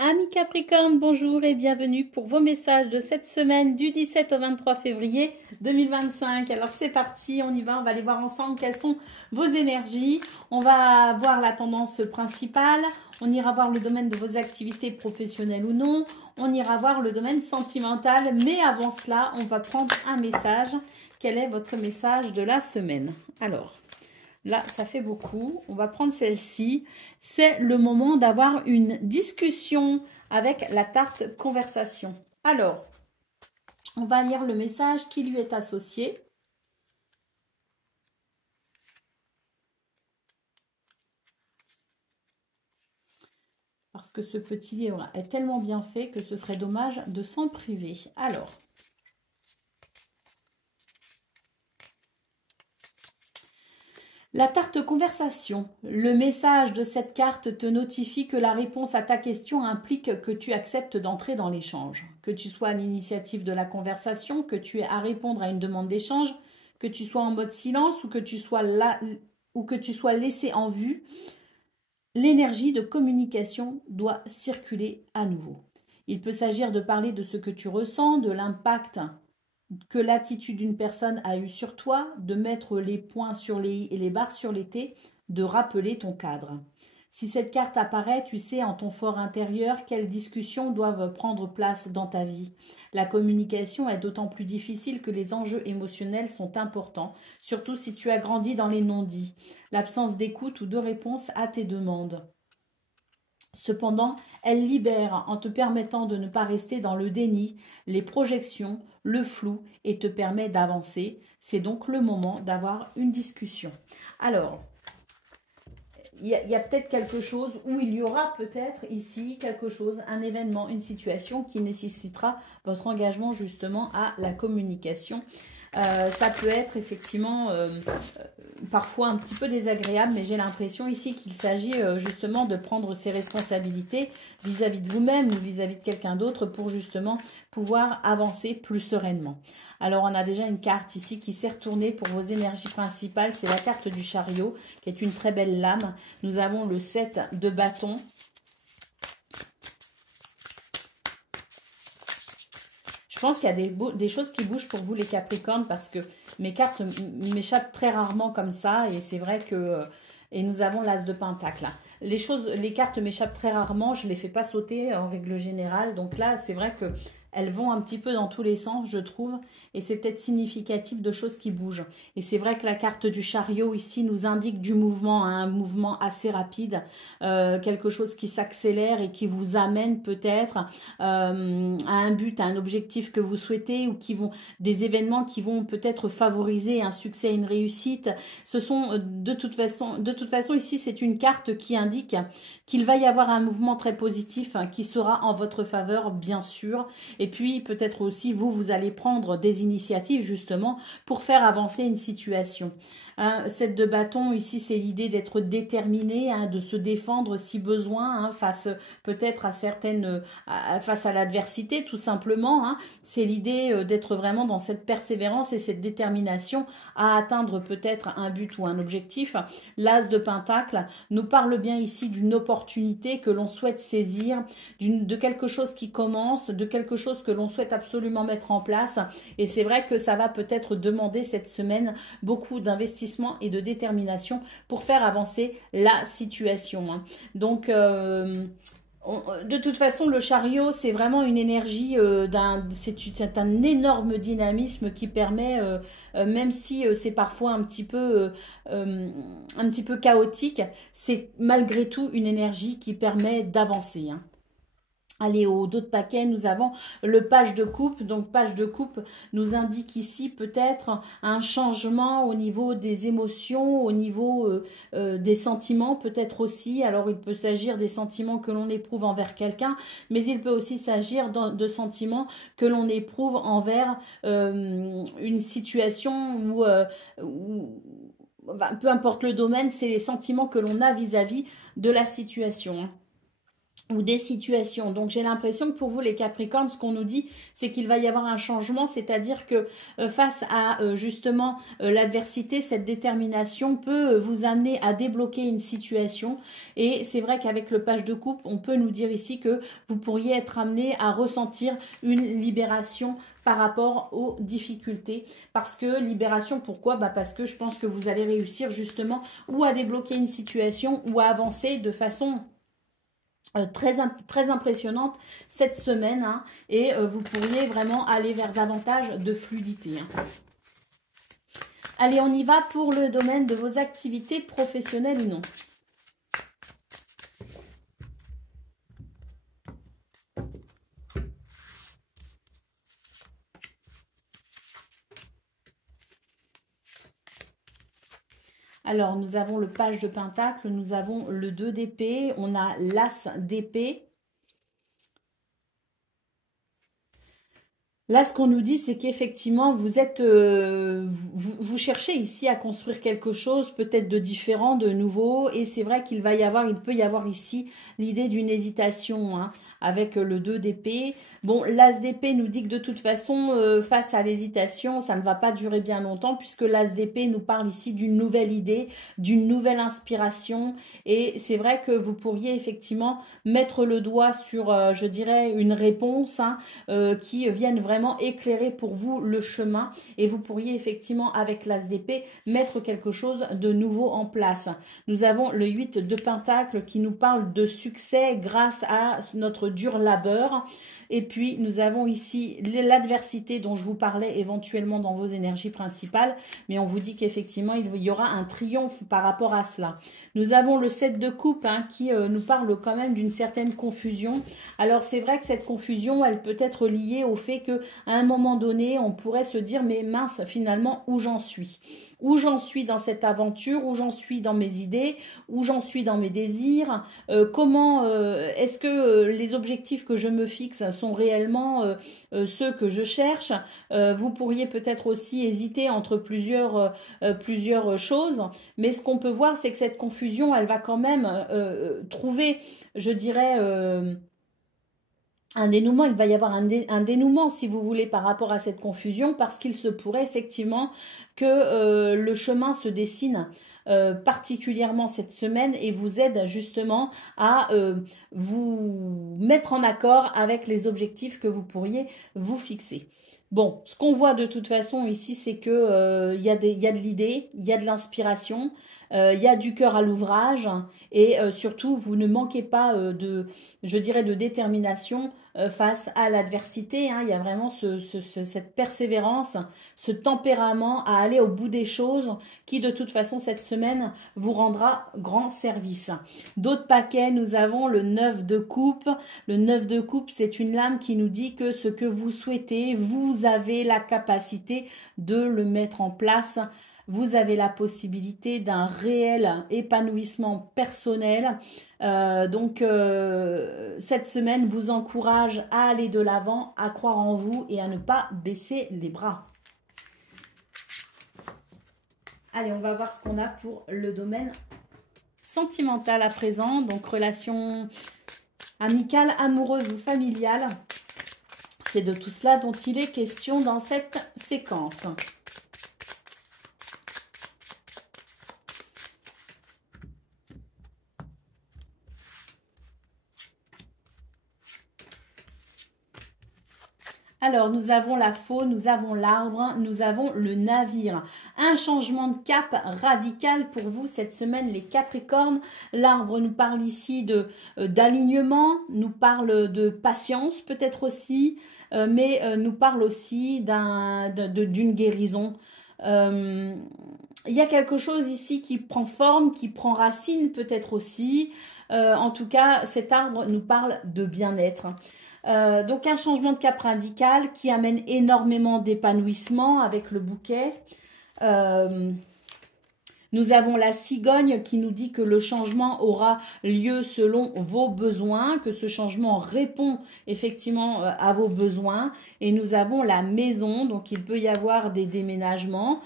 Amis Capricorne, bonjour et bienvenue pour vos messages de cette semaine du 17 au 23 février 2025. Alors c'est parti, on y va, on va aller voir ensemble quelles sont vos énergies. On va voir la tendance principale, on ira voir le domaine de vos activités professionnelles ou non, on ira voir le domaine sentimental, mais avant cela, on va prendre un message. Quel est votre message de la semaine? Alors, là, ça fait beaucoup. On va prendre celle-ci. C'est le moment d'avoir une discussion avec la carte conversation. Alors, on va lire le message qui lui est associé. Parce que ce petit livre est tellement bien fait que ce serait dommage de s'en priver. Alors, la carte conversation. Le message de cette carte te notifie que la réponse à ta question implique que tu acceptes d'entrer dans l'échange. Que tu sois à l'initiative de la conversation, que tu aies à répondre à une demande d'échange, que tu sois en mode silence ou que tu sois là ou que tu sois laissé en vue, l'énergie de communication doit circuler à nouveau. Il peut s'agir de parler de ce que tu ressens, de l'impact que l'attitude d'une personne a eu sur toi, de mettre les points sur les i et les barres sur les t, de rappeler ton cadre. Si cette carte apparaît, tu sais en ton fort intérieur quelles discussions doivent prendre place dans ta vie. La communication est d'autant plus difficile que les enjeux émotionnels sont importants, surtout si tu as grandi dans les non-dits, l'absence d'écoute ou de réponse à tes demandes. Cependant, elle libère en te permettant de ne pas rester dans le déni, les projections, le flou et te permet d'avancer. C'est donc le moment d'avoir une discussion. Alors, il y a peut-être quelque chose, ou il y aura peut-être ici quelque chose, un événement, une situation qui nécessitera votre engagement justement à la communication. Ça peut être effectivement parfois un petit peu désagréable, mais j'ai l'impression ici qu'il s'agit justement de prendre ses responsabilités vis-à-vis de vous-même ou vis-à-vis de quelqu'un d'autre pour justement pouvoir avancer plus sereinement. Alors on a déjà une carte ici qui s'est retournée pour vos énergies principales, c'est la carte du chariot qui est une très belle lame. Nous avons le 7 de bâton. Je pense qu'il y a des choses qui bougent pour vous les Capricornes parce que mes cartes m'échappent très rarement comme ça et c'est vrai que... Et nous avons l'As de Pentacle. Les cartes m'échappent très rarement, je ne les fais pas sauter en règle générale. Donc là, c'est vrai que elles vont un petit peu dans tous les sens, je trouve. Et c'est peut-être significatif de choses qui bougent. Et c'est vrai que la carte du chariot ici nous indique du mouvement, un mouvement assez rapide. Quelque chose qui s'accélère et qui vous amène peut-être à un but, à un objectif que vous souhaitez ou des événements qui vont peut-être favoriser un succès, une réussite. Ce sont de toute façon ici c'est une carte qui indique qu'il va y avoir un mouvement très positif qui sera en votre faveur bien sûr. Et puis peut-être aussi vous allez prendre des initiatives justement pour faire avancer une situation. 7 de bâton, ici c'est l'idée d'être déterminé, de se défendre si besoin, face peut-être à face à l'adversité tout simplement. C'est l'idée d'être vraiment dans cette persévérance et cette détermination à atteindre peut-être un but ou un objectif. L'As de Pentacle nous parle bien ici d'une opportunité que l'on souhaite saisir, de quelque chose qui commence, de quelque chose que l'on souhaite absolument mettre en place. Et c'est vrai que ça va peut-être demander cette semaine beaucoup d'investissement et de détermination pour faire avancer la situation. Donc, de toute façon, le chariot, c'est vraiment une énergie, c'est un énorme dynamisme qui permet, même si c'est parfois un petit peu chaotique, c'est malgré tout une énergie qui permet d'avancer. Allez, au dos de paquet, nous avons le page de coupe. Donc, page de coupe nous indique ici peut-être un changement au niveau des émotions, au niveau des sentiments peut-être aussi. Alors, il peut s'agir des sentiments que l'on éprouve envers quelqu'un, mais il peut aussi s'agir de sentiments que l'on éprouve envers une situation peu importe le domaine, c'est les sentiments que l'on a vis-à-vis de la situation. ou des situations. Donc j'ai l'impression que pour vous les Capricornes, ce qu'on nous dit, c'est qu'il va y avoir un changement, c'est-à-dire que face à justement l'adversité, cette détermination peut vous amener à débloquer une situation. Et c'est vrai qu'avec le page de coupe, on peut nous dire ici que vous pourriez être amené à ressentir une libération par rapport aux difficultés. Parce que libération, pourquoi? Parce que je pense que vous allez réussir justement ou à débloquer une situation ou à avancer de façon très impressionnante cette semaine, hein, et vous pourriez vraiment aller vers davantage de fluidité. Hein. Allez, on y va pour le domaine de vos activités professionnelles ou non. Alors, nous avons le page de pentacle, nous avons le 2 d'épée, on a l'as d'épée. Là, ce qu'on nous dit, c'est qu'effectivement, vous êtes, vous cherchez ici à construire quelque chose, peut-être de différent, de nouveau. Et c'est vrai qu'il peut y avoir ici l'idée d'une hésitation, hein, avec le 2 d'épée. Bon, l'as d'épée nous dit que de toute façon, face à l'hésitation, ça ne va pas durer bien longtemps, puisque l'as d'épée nous parle ici d'une nouvelle idée, d'une nouvelle inspiration. Et c'est vrai que vous pourriez effectivement mettre le doigt sur, je dirais, une réponse, hein, qui vienne vraiment éclairer pour vous le chemin, et vous pourriez effectivement avec l'as d'épée mettre quelque chose de nouveau en place. Nous avons le 8 de pentacle qui nous parle de succès grâce à notre dur labeur. Et puis, nous avons ici l'adversité dont je vous parlais éventuellement dans vos énergies principales. Mais on vous dit qu'effectivement, il y aura un triomphe par rapport à cela. Nous avons le 7 de coupe, hein, qui nous parle quand même d'une certaine confusion. Alors, c'est vrai que cette confusion, elle peut être liée au fait qu'à un moment donné, on pourrait se dire, mais mince, finalement, où j'en suis ? Où j'en suis dans cette aventure, où j'en suis dans mes idées, où j'en suis dans mes désirs, comment est-ce que les objectifs que je me fixe sont réellement ceux que je cherche. Vous pourriez peut-être aussi hésiter entre plusieurs choses, mais ce qu'on peut voir, c'est que cette confusion, elle va quand même trouver, je dirais, un dénouement. Il va y avoir un dénouement, si vous voulez, par rapport à cette confusion, parce qu'il se pourrait effectivement que le chemin se dessine particulièrement cette semaine et vous aide justement à vous mettre en accord avec les objectifs que vous pourriez vous fixer. Bon, ce qu'on voit de toute façon ici, c'est que y a de l'idée, il y a de l'inspiration, il y a du cœur à l'ouvrage, et surtout, vous ne manquez pas je dirais, de détermination face à l'adversité. Hein. Il y a vraiment cette persévérance, ce tempérament à aller au bout des choses qui, de toute façon, cette semaine, vous rendra grand service. D'autres paquets, nous avons le 9 de coupe. Le 9 de coupe, c'est une lame qui nous dit que ce que vous souhaitez, vous avez la capacité de le mettre en place. Vous avez la possibilité d'un réel épanouissement personnel. Donc, cette semaine vous encourage à aller de l'avant, à croire en vous et à ne pas baisser les bras. Allez, on va voir ce qu'on a pour le domaine sentimental à présent. Donc, relation amicale, amoureuse ou familiale. C'est de tout cela dont il est question dans cette séquence. Alors, nous avons la faune, nous avons l'arbre, nous avons le navire. Un changement de cap radical pour vous cette semaine, les Capricornes. L'arbre nous parle ici d'alignement, nous parle de patience peut-être aussi, mais nous parle aussi d'une guérison. Il y a quelque chose ici qui prend forme, qui prend racine peut-être aussi. En tout cas, cet arbre nous parle de bien-être. Donc un changement de cap radical qui amène énormément d'épanouissement avec le bouquet. Nous avons la cigogne qui nous dit que le changement aura lieu selon vos besoins, que ce changement répond effectivement à vos besoins. Et nous avons la maison, donc il peut y avoir des déménagements,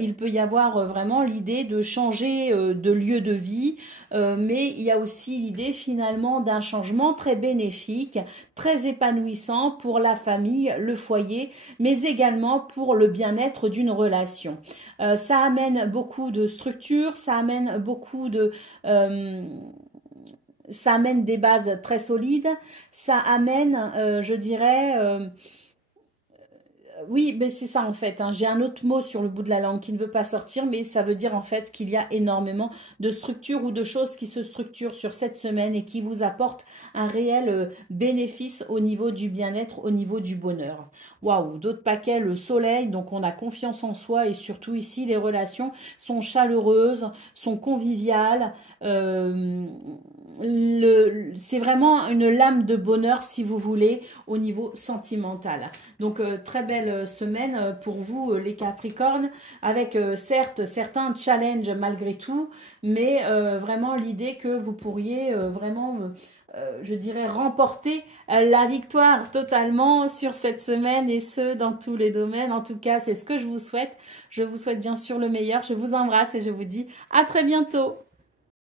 il peut y avoir vraiment l'idée de changer de lieu de vie, mais il y a aussi l'idée finalement d'un changement très bénéfique, très épanouissant pour la famille, le foyer, mais également pour le bien-être d'une relation. Ça amène beaucoup de structure, ça amène beaucoup de... ça amène des bases très solides, ça amène, je dirais... oui, mais c'est ça en fait, hein. J'ai un autre mot sur le bout de la langue qui ne veut pas sortir, mais ça veut dire en fait qu'il y a énormément de structures ou de choses qui se structurent sur cette semaine et qui vous apportent un réel bénéfice au niveau du bien-être, au niveau du bonheur. Waouh, d'autres paquets, le soleil, donc on a confiance en soi et surtout ici les relations sont chaleureuses, sont conviviales. C'est vraiment une lame de bonheur si vous voulez au niveau sentimental. Donc très belle semaine pour vous les Capricornes avec certes certains challenges malgré tout, mais vraiment l'idée que vous pourriez vraiment je dirais remporter la victoire totalement sur cette semaine et ce dans tous les domaines. En tout cas c'est ce que je vous souhaite. Je vous souhaite bien sûr le meilleur. Je vous embrasse et je vous dis à très bientôt.